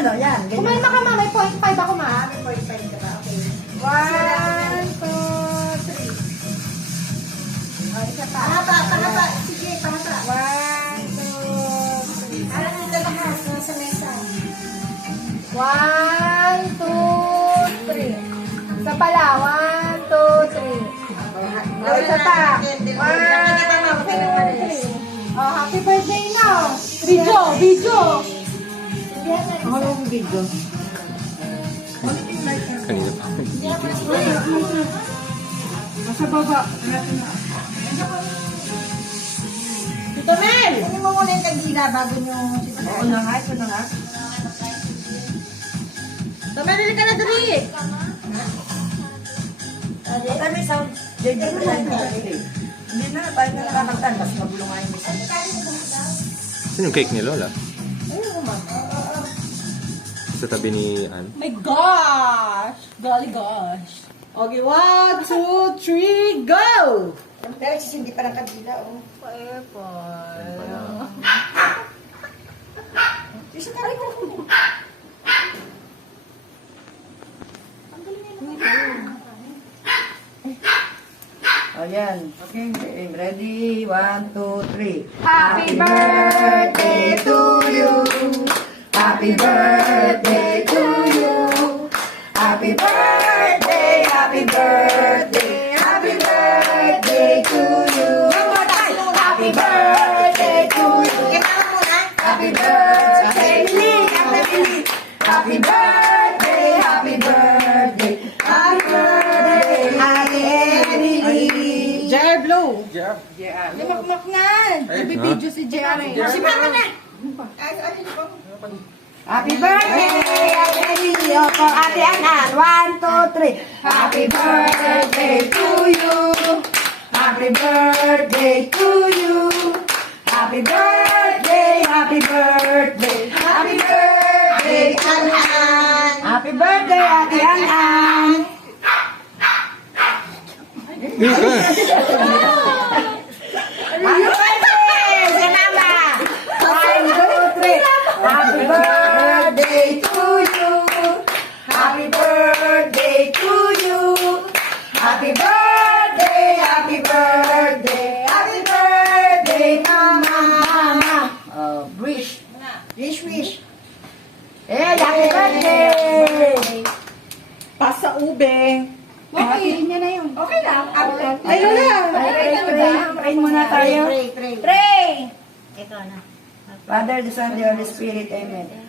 ano, yan. Kumalma ka ma, may 0.5 ako ma. May 0.5 ka ba? Okay. 1, 2, 3. O, isa pa. Pangapa. Sige, pangapa. 1, 2, 3. Parang yung lalahas, nasa mesa. 1, 2, 3. Isa pala. 1, 2, 3. O, isa pa. 1, 2, 3. Oh, happy birthday now. Video. Ako yung video. Kanina pa. Nasa baba. Tito Mel! Ano mo muna yung kagila bago nyo sisipin? Oo na nga, ito na nga. Tito Mel, ka na dali. Kami sound. Hindi na, tayo na nakakagtan. Mas magulo nga yung isa. Saan yung cake ni Lola? Ayun ko, mama. Sa tabi ni Ann? My gosh! Golly gosh. Okay, 1, 2, 3, go! Pero sisindi pa ng kagila, oh. Isa ka rin ko. Ayan. Okay, ready? 1, 2, 3. Happy birthday to you. Happy birthday to you. Happy birthday, happy birthday, happy birthday to you. Happy birthday to you. Happy birthday, happy birthday, happy birthday, happy birthday, Ate Emily. JR Blow. Yeah. Lumakmak nga. Nabibidyo si JR. Si Mama na. Happy birthday, Ate Emily. Opo, Ate Anan. 1, 2, 3. Happy birthday to you. Happy birthday to you. Happy birthday, happy birthday, happy birthday, Anan. Happy birthday, Ate Anan. Happy birthday, si Mama. 1, 2, 3. Happy birthday to you. Happy birthday to you. Happy birthday, happy birthday, happy birthday, Mama. Oh, wish. Wish. Eh, happy birthday. Pasa ube. Okay, niya na yun. Okay lang. Ayun na. Pray muna tayo. Pray. Father, the Son, the Holy Spirit. Amen.